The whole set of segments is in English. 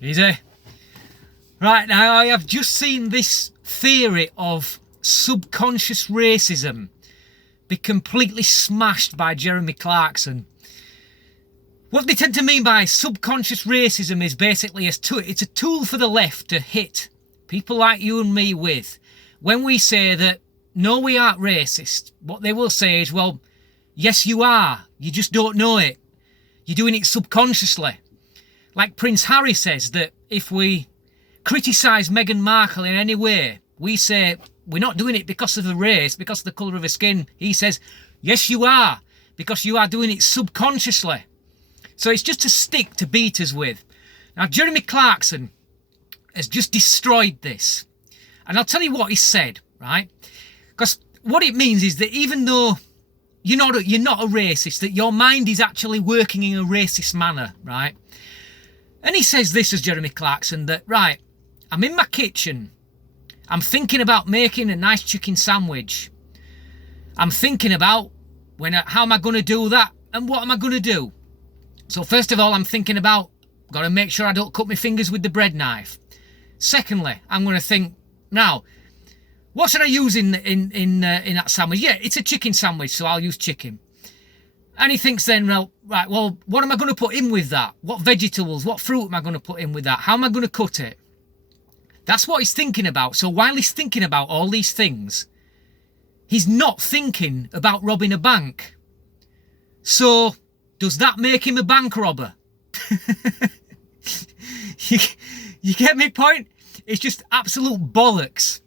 Easy. Right, now I have just seen this theory of subconscious racism be completely smashed by Jeremy Clarkson. What they tend to mean by subconscious racism is basically it's a tool for the left to hit people like you and me with. When we say that, no, we aren't racist, what they will say is, well, yes, you are. You just don't know it. You're doing it subconsciously. Like Prince Harry says that if we criticise Meghan Markle in any way, we say we're not doing it because of the race, because of the colour of her skin. He says, yes, you are, because you are doing it subconsciously. So it's just a stick to beat us with. Now, Jeremy Clarkson has just destroyed this. And I'll tell you what he said, right? Because what it means is that even though you're not a racist, that your mind is actually working in a racist manner, right? And he says this as Jeremy Clarkson, that, right, I'm in my kitchen. I'm thinking about making a nice chicken sandwich. I'm thinking about how am I going to do that and what am I going to do? So first of all, I'm thinking about, got to make sure I don't cut my fingers with the bread knife. Secondly, I'm going to think, now, what should I use in that sandwich? Yeah, it's a chicken sandwich, so I'll use chicken. And he thinks then, well, right, well, what am I going to put in with that? What vegetables, what fruit am I going to put in with that? How am I going to cut it? That's what he's thinking about. So while he's thinking about all these things, he's not thinking about robbing a bank. So does that make him a bank robber? You get my point? It's just absolute bollocks.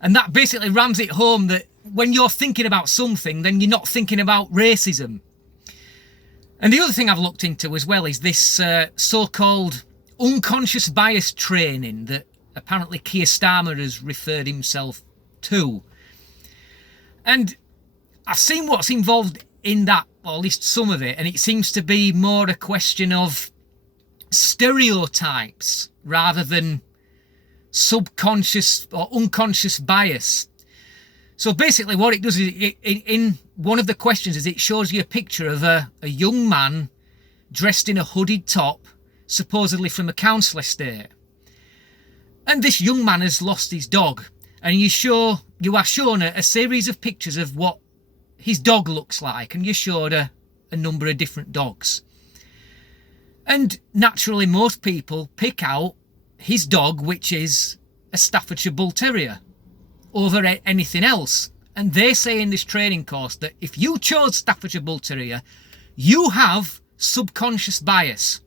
And that basically rams it home that when you're thinking about something, then you're not thinking about racism. And the other thing I've looked into as well is this so-called unconscious bias training that apparently Keir Starmer has referred himself to. And I've seen what's involved in that, or at least some of it, and it seems to be more a question of stereotypes rather than subconscious or unconscious bias. So basically what it does is, in one of the questions, is it shows you a picture of a young man dressed in a hooded top, supposedly from a council estate. And this young man has lost his dog. And you are shown a series of pictures of what his dog looks like. And you're showed a number of different dogs. And naturally, most people pick out his dog, which is a Staffordshire Bull Terrier, over anything else. And they say in this training course that if you chose Staffordshire Bull Terrier, you have subconscious bias.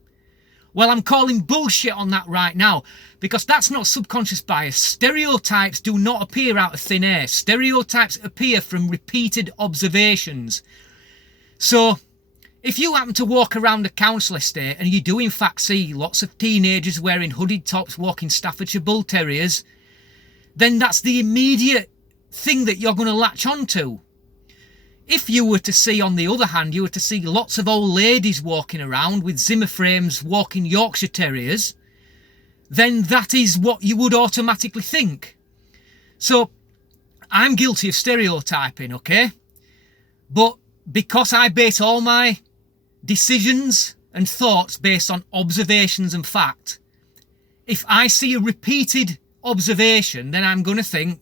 Well, I'm calling bullshit on that right now, because that's not subconscious bias. Stereotypes do not appear out of thin air. Stereotypes appear from repeated observations. So if you happen to walk around a council estate and you do in fact see lots of teenagers wearing hooded tops walking Staffordshire Bull Terriers, then that's the immediate thing that you're going to latch onto. If you were to see, on the other hand, you were to see lots of old ladies walking around with Zimmer frames walking Yorkshire Terriers, then that is what you would automatically think. So I'm guilty of stereotyping, okay? But because I base all my decisions and thoughts based on observations and fact, if I see a repeated observation, then I'm going to think,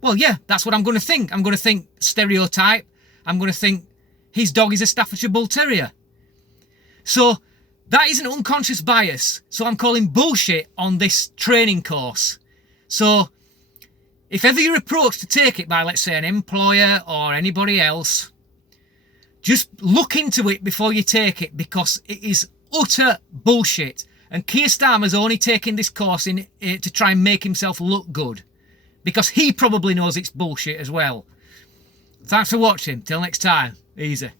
well, yeah, that's what I'm going to think. I'm going to think stereotype. I'm going to think his dog is a Staffordshire Bull Terrier. So that is an unconscious bias. So I'm calling bullshit on this training course. So if ever you're approached to take it by, let's say, an employer or anybody else, just look into it before you take it, because it is utter bullshit. And Keir Starmer's only taking this course to try and make himself look good, because he probably knows it's bullshit as well. Thanks for watching. Till next time. Easy.